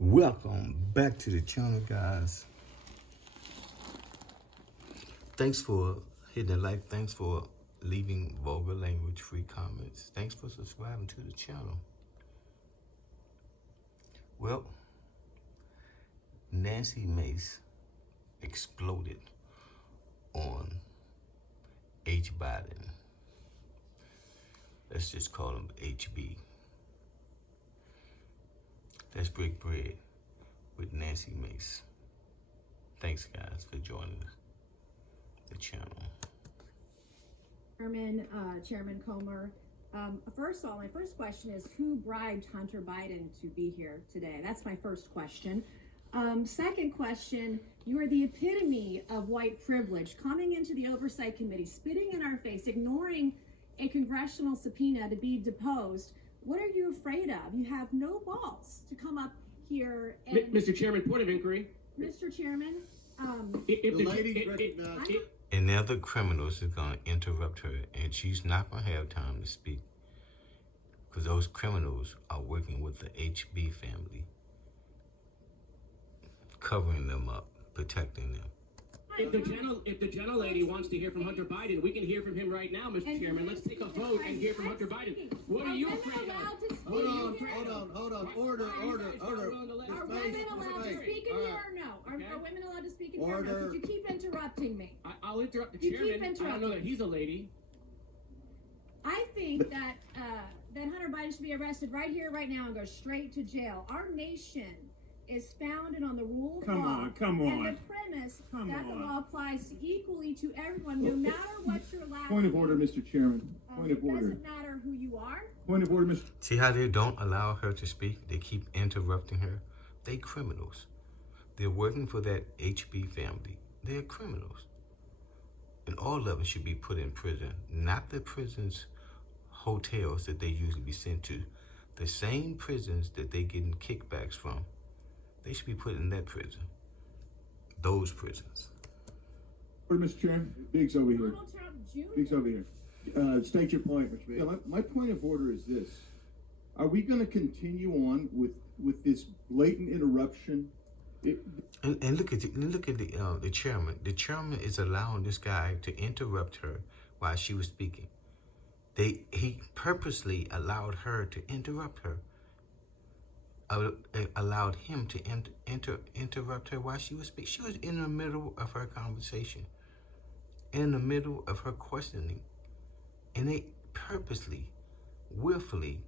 Welcome back to the channel, guys. Thanks for hitting the like. Thanks for leaving vulgar language free comments. Thanks for subscribing to the channel. Well, Nancy Mace exploded on H. Biden. Let's just call him HB. Let's break bread with Nancy Mace. Thanks, guys, for joining the channel. Chairman Comer. First of all, my first question is, who bribed Hunter Biden to be here today? That's my first question. Second question, you are the epitome of white privilege, coming into the Oversight Committee, spitting in our face, ignoring a congressional subpoena to be deposed. What are you afraid of? You have no balls to come up here and... Mr. Chairman, point of inquiry. Mr. Chairman, If The lady recognized. And now the criminals is going to interrupt her, and she's not going to have time to speak because those criminals are working with the HB family, covering them up, protecting them. If the gentlelady wants to hear from Hunter Biden, we can hear from him right now, Mr. Chairman. Let's take a vote and hear from Hunter Biden. What are you afraid of? Hold on. Order. Are women allowed to speak in here or no? Are women allowed to speak in here or no? Because you keep interrupting me. I'll interrupt the You keep chairman. I don't know interrupting. that he's a lady. I think that Hunter Biden should be arrested right here, right now, and go straight to jail. Our nation is founded on the rule of law. Come on. And the premise that the law applies equally to everyone, no matter what your last Point of order, Mr. Chairman. Point of It order. doesn't matter who you are. Point of order, Mr. See how they don't allow her to speak? They keep interrupting her. They criminals. They're working for that HB family. They're criminals. And all of them should be put in prison. Not the prisons, hotels that they usually be sent to. The same prisons that they getting kickbacks from. They should be put in that prison. Those prisons. Order, Mr. Chairman. Biggs over here. Donald Trump Jr. Biggs over here. State your point, Mr. Yeah, Bates. my point of order is this. Are we going to continue on with this blatant interruption? And look at the chairman. The chairman is allowing this guy to interrupt her while she was speaking. He purposely allowed her to interrupt her. Allowed him to interrupt her while she was speaking. She was in the middle of her conversation, in the middle of her questioning, and they purposely, willfully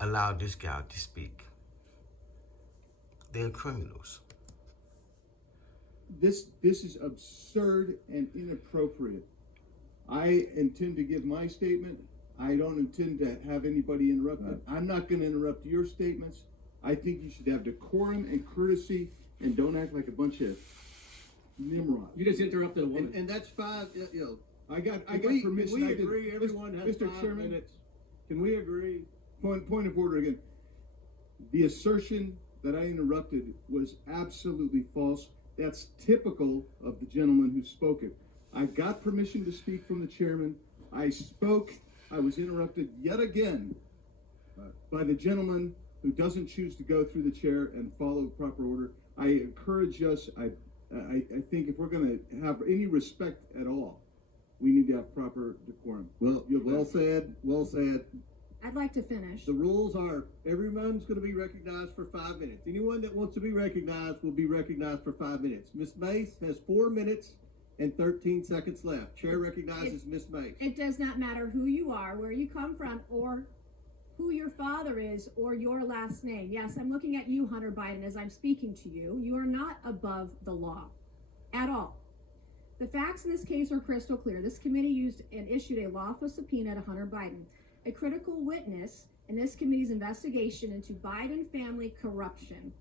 allowed this guy to speak. They're criminals. This is absurd and inappropriate. I intend to give my statement. I don't intend to have anybody interrupt it. I'm not going to interrupt your statements. I think you should have decorum and courtesy and don't act like a bunch of nimrods. You just interrupted a woman. And that's fine. I got Can permission. we I did- agree? Everyone has Mr. 5 Chairman, minutes. Can we agree? Point of order again. The assertion that I interrupted was absolutely false. That's typical of the gentleman who spoke it. I got permission to speak from the chairman. I spoke. I was interrupted yet again by the gentleman who doesn't choose to go through the chair and follow proper order. I encourage us. I think if we're going to have any respect at all, we need to have proper decorum. Well said. I'd like to finish. The rules are everyone's going to be recognized for 5 minutes. Anyone that wants to be recognized will be recognized for 5 minutes. Ms. Mace has 4 minutes and 13 seconds left. Chair recognizes Ms. Mace. It does not matter who you are, where you come from, or who your father is, or your last name. Yes, I'm looking at you, Hunter Biden, as I'm speaking to you. You are not above the law at all. The facts in this case are crystal clear. This committee used and issued a lawful subpoena to Hunter Biden, a critical witness in this committee's investigation into Biden family corruption.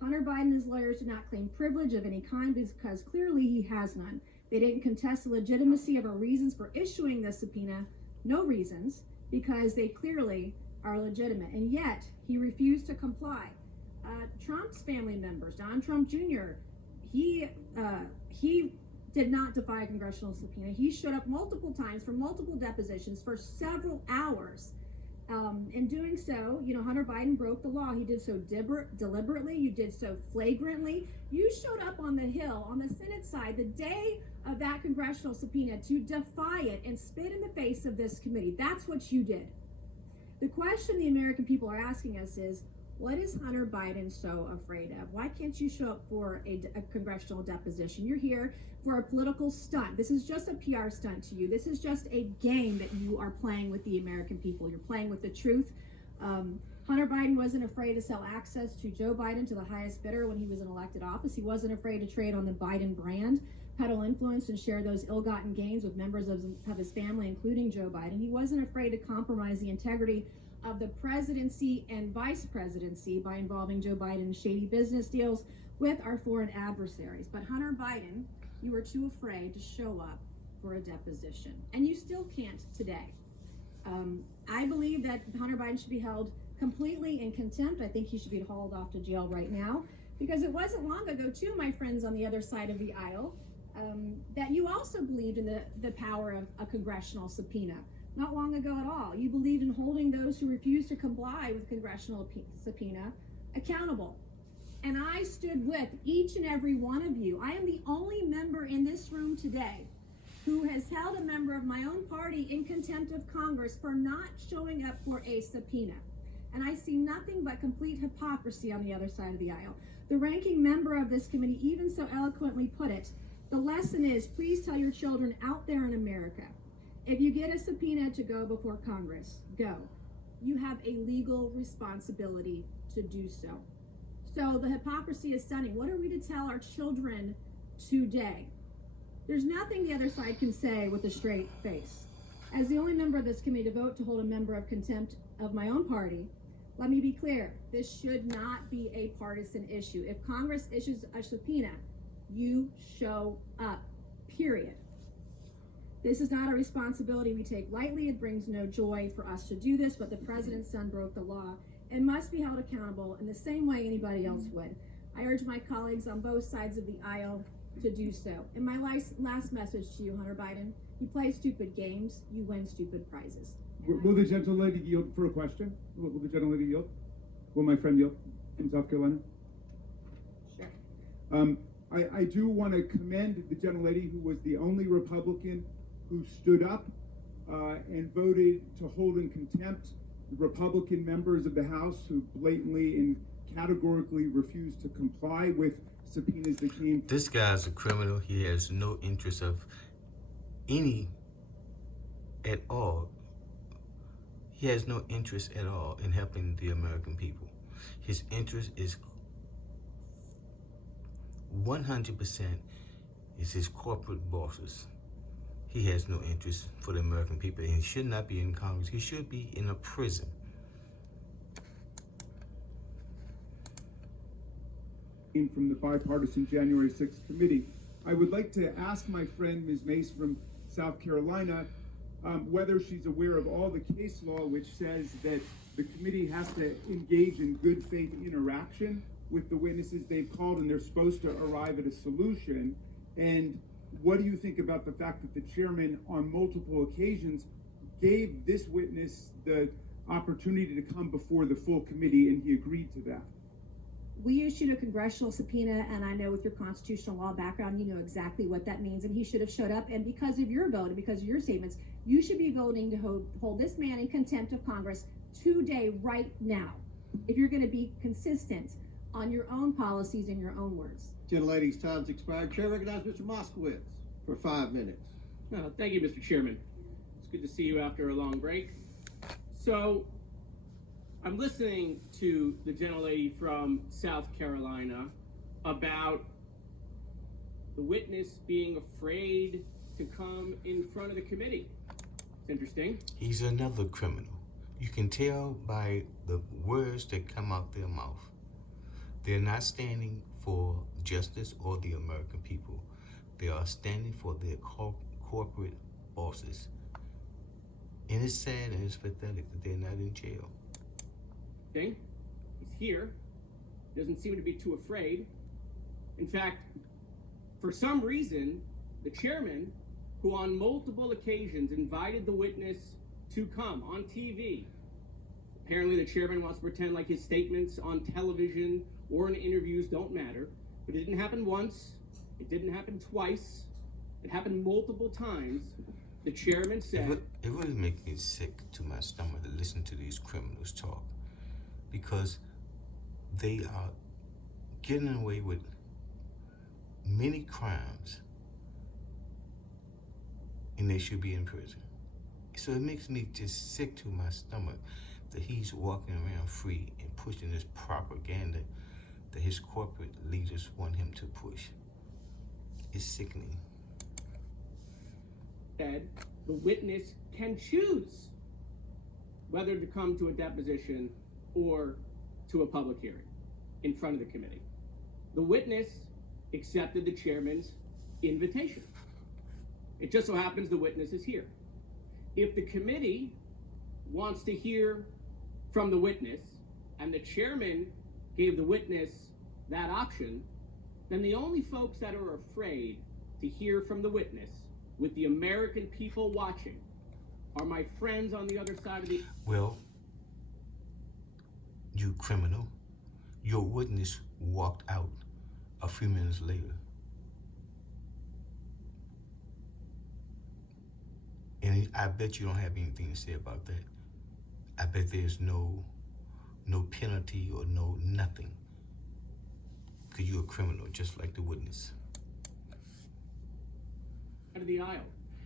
Hunter Biden and his lawyers did not claim privilege of any kind because clearly he has none. They didn't contest the legitimacy of our reasons for issuing this subpoena, no reasons, because they clearly are legitimate. And yet, he refused to comply. Trump's family members, Donald Trump Jr., he did not defy a congressional subpoena. He showed up multiple times for multiple depositions for several hours In doing so, Hunter Biden broke the law. He did so deliberately. You did so flagrantly. You showed up on the Hill, on the Senate side, the day of that congressional subpoena to defy it and spit in the face of this committee. That's what you did. The question the American people are asking us is, what is Hunter Biden so afraid of? Why can't you show up for a congressional deposition? You're here for a political stunt. This is just a PR stunt to you. This is just a game that you are playing with the American people. You're playing with the truth. Hunter Biden wasn't afraid to sell access to Joe Biden to the highest bidder when he was in elected office. He wasn't afraid to trade on the Biden brand, peddle influence, and share those ill-gotten gains with members of his family, including Joe Biden. He wasn't afraid to compromise the integrity of the presidency and vice presidency by involving Joe Biden in shady business deals with our foreign adversaries. But Hunter Biden, you were too afraid to show up for a deposition, and you still can't today. I believe that Hunter Biden should be held completely in contempt. I think he should be hauled off to jail right now, because it wasn't long ago, too, my friends on the other side of the aisle, that you also believed in the power of a congressional subpoena. Not long ago at all. You believed in holding those who refused to comply with congressional subpoena accountable. And I stood with each and every one of you. I am the only member in this room today who has held a member of my own party in contempt of Congress for not showing up for a subpoena. And I see nothing but complete hypocrisy on the other side of the aisle. The ranking member of this committee even so eloquently put it, the lesson is, please tell your children out there in America, if you get a subpoena to go before Congress, go. You have a legal responsibility to do so. So the hypocrisy is stunning. What are we to tell our children today? There's nothing the other side can say with a straight face. As the only member of this committee to vote to hold a member of contempt of my own party, let me be clear, this should not be a partisan issue. If Congress issues a subpoena, you show up, period. This is not a responsibility we take lightly. It brings no joy for us to do this, but the president's son broke the law and must be held accountable in the same way anybody else would. I urge my colleagues on both sides of the aisle to do so. And my last message to you, Hunter Biden, you play stupid games, you win stupid prizes. Will the gentlelady yield for a question? Will the gentlelady yield? Will my friend yield from South Carolina? Sure. I do want to commend the gentlelady who was the only Republican who stood up and voted to hold in contempt the Republican members of the House who blatantly and categorically refused to comply with subpoenas that came. This guy's a criminal. He has no interest of any at all. He has no interest at all in helping the American people. His interest is 100% is his corporate bosses. He has no interest for the American people, and he should not be in Congress. He should be in a prison. From the bipartisan January 6th committee. I would like to ask my friend Ms. Mace from South Carolina whether she's aware of all the case law which says that the committee has to engage in good faith interaction with the witnesses they've called, and they're supposed to arrive at a solution. And what do you think about the fact that the chairman on multiple occasions gave this witness the opportunity to come before the full committee, and he agreed to that? We issued a congressional subpoena, and I know with your constitutional law background, you know exactly what that means, and he should have showed up. And because of your vote and because of your statements, you should be voting to hold this man in contempt of Congress today, right now, if you're going to be consistent on your own policies and your own words. Gentlelady's time's expired. Chair recognizes Mr. Moskowitz for 5 minutes. Thank you, Mr. Chairman. It's good to see you after a long break. So, I'm listening to the gentlelady from South Carolina about the witness being afraid to come in front of the committee. It's interesting. He's another criminal. You can tell by the words that come out their mouth. They're not standing for justice or the American people. They are standing for their corporate bosses. And it's sad and it's pathetic that they're not in jail. He's here, doesn't seem to be too afraid. In fact, for some reason, the chairman, who on multiple occasions invited the witness to come on TV, Apparently, the chairman wants to pretend like his statements on television or in interviews don't matter. But it didn't happen once. It didn't happen twice. It happened multiple times. The chairman said... It really makes me sick to my stomach to listen to these criminals talk, because they are getting away with many crimes and they should be in prison. So it makes me just sick to my stomach that he's walking around free and pushing this propaganda that his corporate leaders want him to push. It's sickening. Said the witness can choose whether to come to a deposition or to a public hearing in front of the committee. The witness accepted the chairman's invitation. It just so happens the witness is here. If the committee wants to hear from the witness and the chairman gave the witness that option, then the only folks that are afraid to hear from the witness with the American people watching are my friends on the other side of the... Well, you criminal, your witness walked out a few minutes later. And I bet you don't have anything to say about that. I bet there's no penalty or no nothing. Because you're a criminal, just like the witness. Out of the aisle.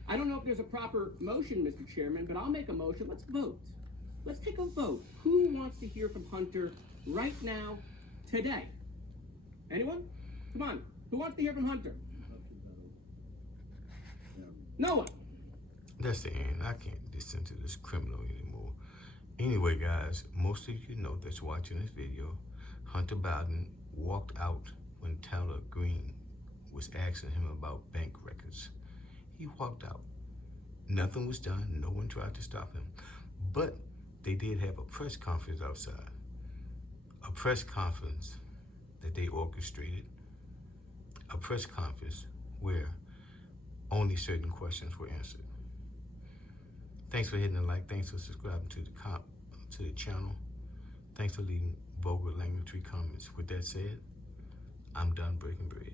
I don't know if there's a proper motion, Mr. Chairman, but I'll make a motion. Let's vote. Let's take a vote. Who wants to hear from Hunter right now, today? Anyone? Come on. Who wants to hear from Hunter? No one. That's the end. I can't listen to this criminal anymore. Anyway, guys, most of you know that's watching this video, Hunter Biden walked out when Tyler Green was asking him about bank records. He walked out. Nothing was done. No one tried to stop him. But they did have a press conference outside. A press conference that they orchestrated. A press conference where only certain questions were answered. Thanks for hitting the like. Thanks for subscribing to the channel. Thanks for leaving vulgar language comments. With that said, I'm done breaking bread.